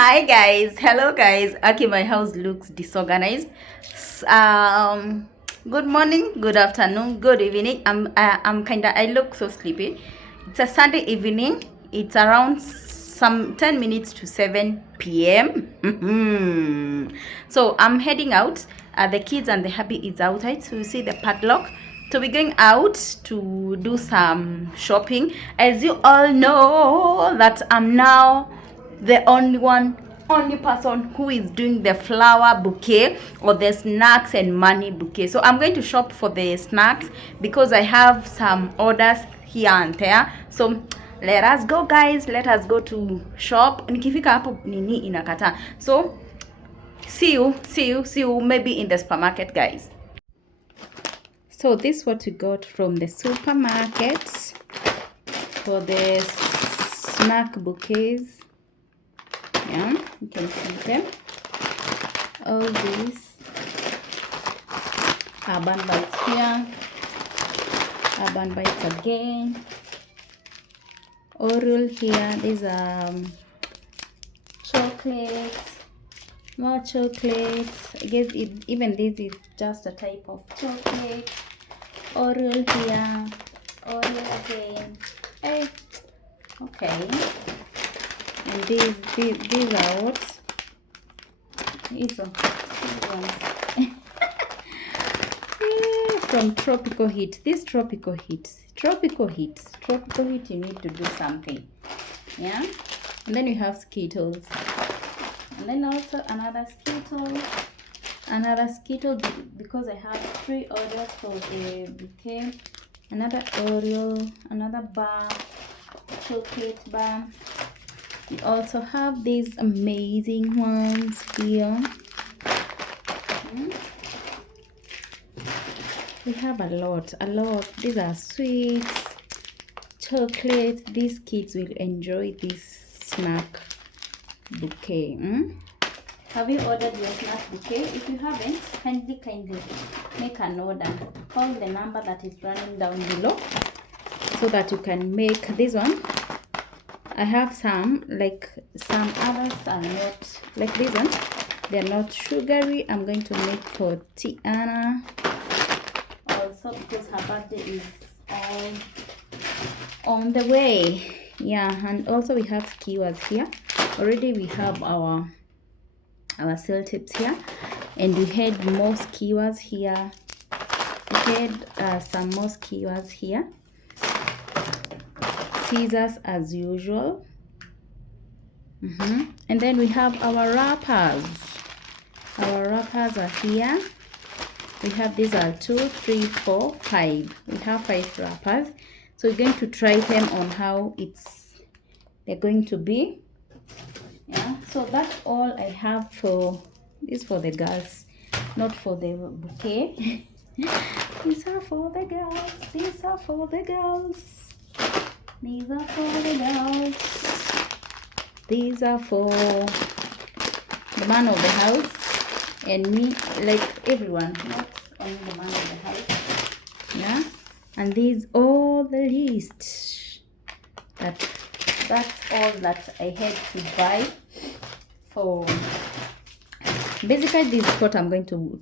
Hi guys, hello guys. Okay, my house looks disorganized. S- Um, Good morning, good afternoon, good evening. I'm kinda. I look so sleepy. It's a Sunday evening. It's around some 10 minutes to 7 p.m. So I'm heading out. The kids and the hubby is outside. So you see the padlock. So we're going out to do some shopping. As you all know, that I'm now the only person who is doing the flower bouquet or the snacks and money bouquet. So I'm going to shop for the snacks because I have some orders here and there. So let us go guys, let us go to shop. Nikifika hapo nini inakata. So see you maybe in the supermarket guys. So this is what we got from the supermarket for the snack bouquets. Yeah, you can see them. All these urban bites here, urban bites again, oral here. These are chocolates, more chocolates. I guess even this is just a type of chocolate. Oral here, oral again. Hey, okay. And these are what? These ones. From tropical heat. This tropical heat, you need to do something. Yeah. And then you have Skittles, and then also another Skittle, because I have 3 orders for the bouquet. Another Oreo, another bar, chocolate bar. We also have these amazing ones here. We have a lot. These are sweets, chocolates. These kids will enjoy this snack bouquet. Have you ordered your snack bouquet? If you haven't, kindly make an order. Call the number that is running down below so that you can make this one. I have some, like some others are not like this one. They're not sugary. I'm going to make for Tiana also because her birthday is all on the way. Yeah, and also we have skewers here. Already we have our cell tips here, and we had more skewers here. We had some more skewers here. Scissors as usual. And then we have our wrappers. Our wrappers are here. We have these are 2, 3, 4, 5. We have 5 wrappers. So we're going to try them on how they're going to be. Yeah, so that's all I have for this, for the girls, not for the bouquet. These are for the girls. These are for the girls. These are for the girls. These are for the man of the house and me, like everyone, not only the man of the house. Yeah, and these all the list. That's all that I had to buy for. Basically, this is what I'm going to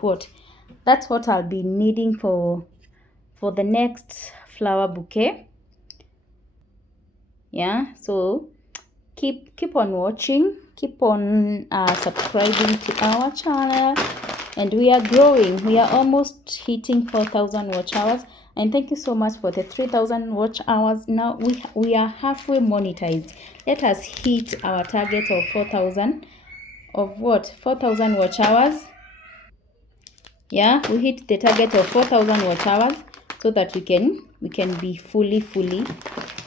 what. That's what I'll be needing for the next flower bouquet. Yeah, so keep on watching, keep on subscribing to our channel, and we are growing. We are almost hitting 4,000 watch hours, and thank you so much for the 3,000 watch hours. Now we are halfway monetized. Let us hit our target of 4,000 of what? 4,000 watch hours. Yeah, we hit the target of 4,000 watch hours so that we can be fully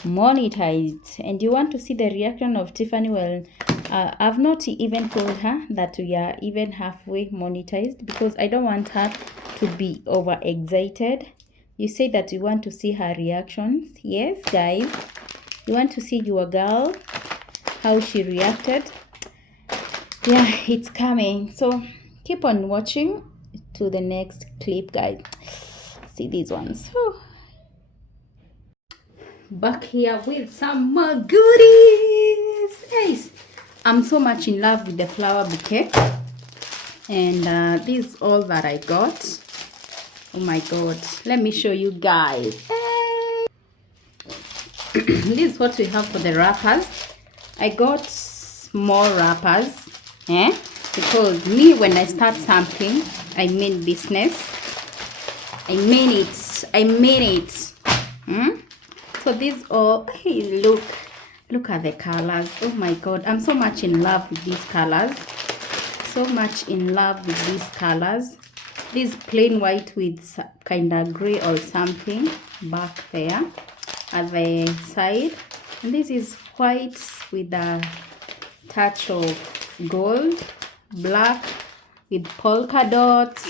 monetized. And you want to see the reaction of Tiffany? Well, I've not even told her that we are even halfway monetized because I don't want her to be over excited. You say that you want to see her reactions. Yes guys, you want to see your girl, how she reacted. Yeah, it's coming. So keep on watching to the next clip guys. See these ones. Whew. Back here with some more goodies. Yes, I'm so much in love with the flower bouquet. And this is all that I got. Oh my god. Let me show you guys. Hey! This is what we have for the wrappers. I got more wrappers. Because me, when I start something, I mean business. I mean it. So these all, hey, look at the colors. Oh my god, I'm so much in love with these colors. So much in love with these colors. This plain white with kind of gray or something back there at the side, and this is white with a touch of gold, black with polka dots.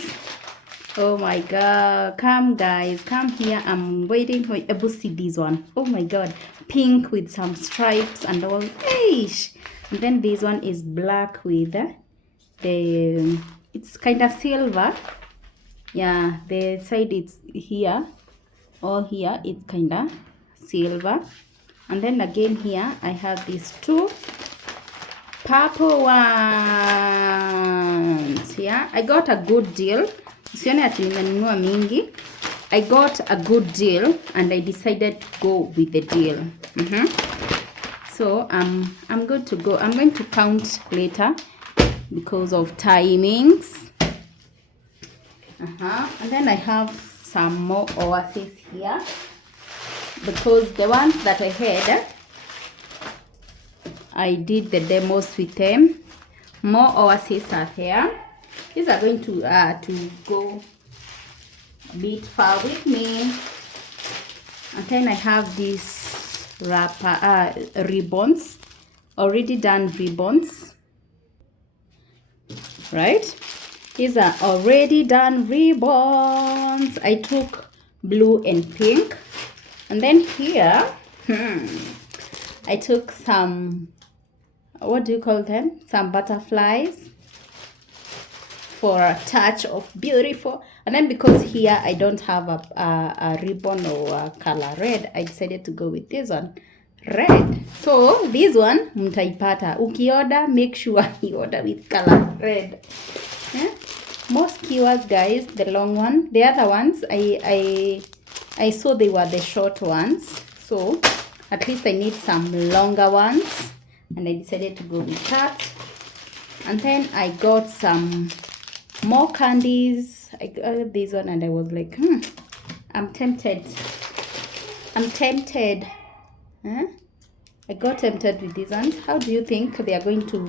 Oh my god, come guys, come here. I'm waiting for you to see this one. Oh my god, pink with some stripes and all. Eish. And then this one is black with it's kind of silver. Yeah, the side it's here, or here it's kind of silver. And then again here I have these two purple ones. Yeah, I got a good deal. Usione ati nimenunua mingi. I got a good deal and I decided to go with the deal. So I'm good to go. I'm going to count later because of timings. And then I have some more oasis here, because the ones that I had, I did the demos with them. More oasis are here. These are going to go a bit far with me. And then I have these wrapper ribbons, already done ribbons, right? These are already done ribbons. I took blue and pink. And then here, I took some, what do you call them? Some butterflies for a touch of beautiful. And then because here I don't have a ribbon or a color red, I decided to go with this one, red. So this one, mtaipata. Ukioda, make sure you order with color red. Yeah? Most keywords, guys, the long one. The other ones, I saw they were the short ones. So at least I need some longer ones. And I decided to go with that. And then I got some more candies. I got this one and I was like, I'm tempted. Huh? I got tempted with these ones. How do you think they are going to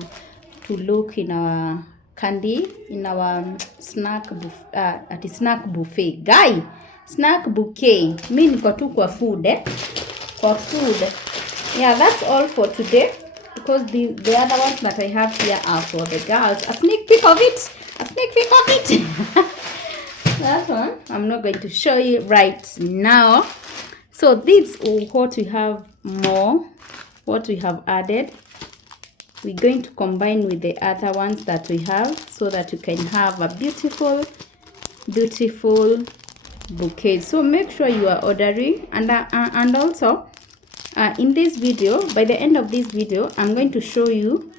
look in our candy, in our snack buffet? Guy, snack bouquet. Me niko tu kwa food, for food. Yeah, that's all for today, because the other ones that I have here are for the girls. A sneak peek of it. That one I'm not going to show you right now. So this is what we have more, what we have added. We're going to combine with the other ones that we have, so that you can have a beautiful bouquet. So make sure you are ordering, and also in this video, by the end of this video, I'm going to show you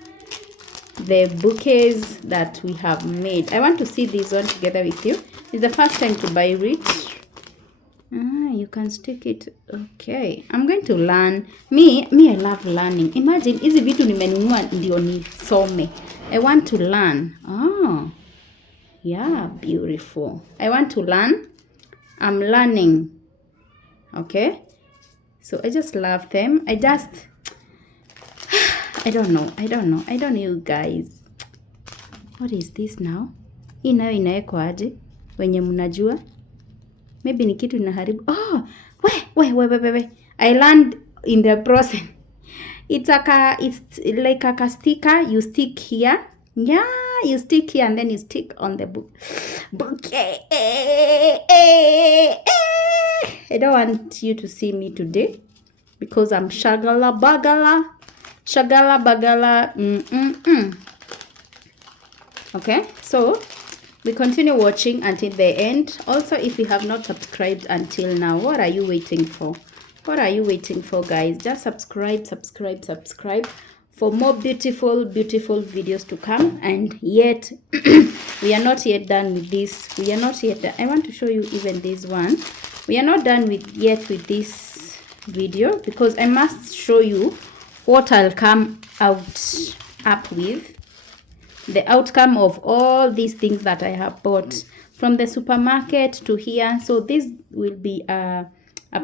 the bouquets that we have made. I want to see this one together with you. It's the first time to buy it. You can stick it. Okay, I'm going to learn. Me I love learning. Imagine hizi vitu nimenunua ndio nisome. I want to learn. Oh yeah, beautiful. I want to learn. I'm learning. Okay, so I just love them. I don't know you guys. What is this now? Hii nayo inawekwa aje? Wenye mnajua? Maybe ni kitu inaharibu. Oh, wait. I learned in the process. It's like a sticker. You stick here. Yeah, you stick here and then you stick on the bouquet. I don't want you to see me today because I'm shagala bagala. Okay, so we continue watching until the end. Also, if you have not subscribed until now, what are you waiting for? Guys? Just subscribe for more beautiful videos to come. And yet we are not yet done with this. We are not yet done. I want to show you even this one. We are not done yet with this video, because I must show you what I'll come up with, the outcome of all these things that I have bought from the supermarket to here. So this will be a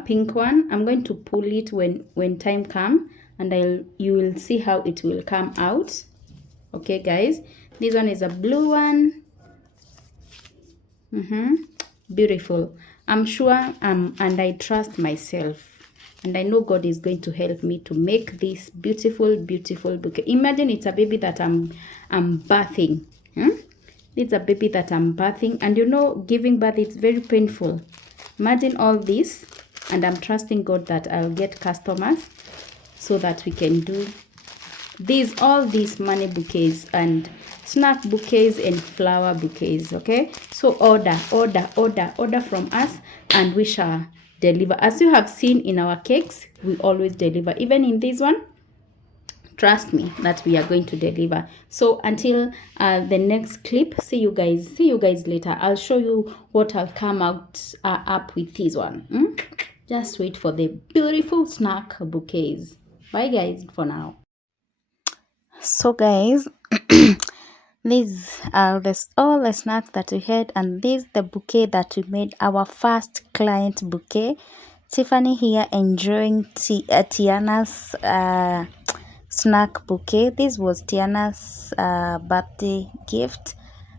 pink one. I'm going to pull it when time comes, and you will see how it will come out. Okay guys, this one is a blue one. Beautiful. I'm sure and I trust myself, and I know God is going to help me to make this beautiful bouquet. Imagine it's a baby that I'm birthing. It's a baby that I'm birthing, and you know, giving birth, it's very painful. Imagine all this, and I'm trusting God that I'll get customers so that we can do all these money bouquets and snack bouquets and flower bouquets. Okay, so order from us, and we shall deliver. As you have seen in our cakes, we always deliver. Even in this one, trust me that we are going to deliver. So until the next clip, see you guys later. I'll show you what I'll come out up with this one. Just wait for the beautiful snack bouquets. Bye guys for now. So guys, these are all the snacks that we had, and this the bouquet that we made, our first client bouquet. Tiffany here enjoying Tiana's snack bouquet. This was Tiana's birthday gift,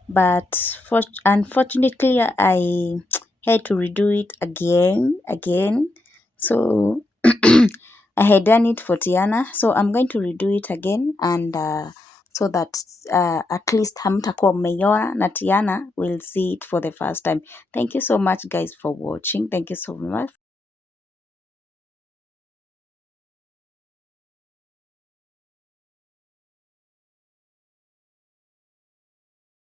but unfortunately I had to redo it again. So I had done it for Tiana, so I'm going to redo it again, and so that at least hamtakuwa mmeiona na Tiana will see it for the first time. Thank you so much guys for watching. Thank you so much.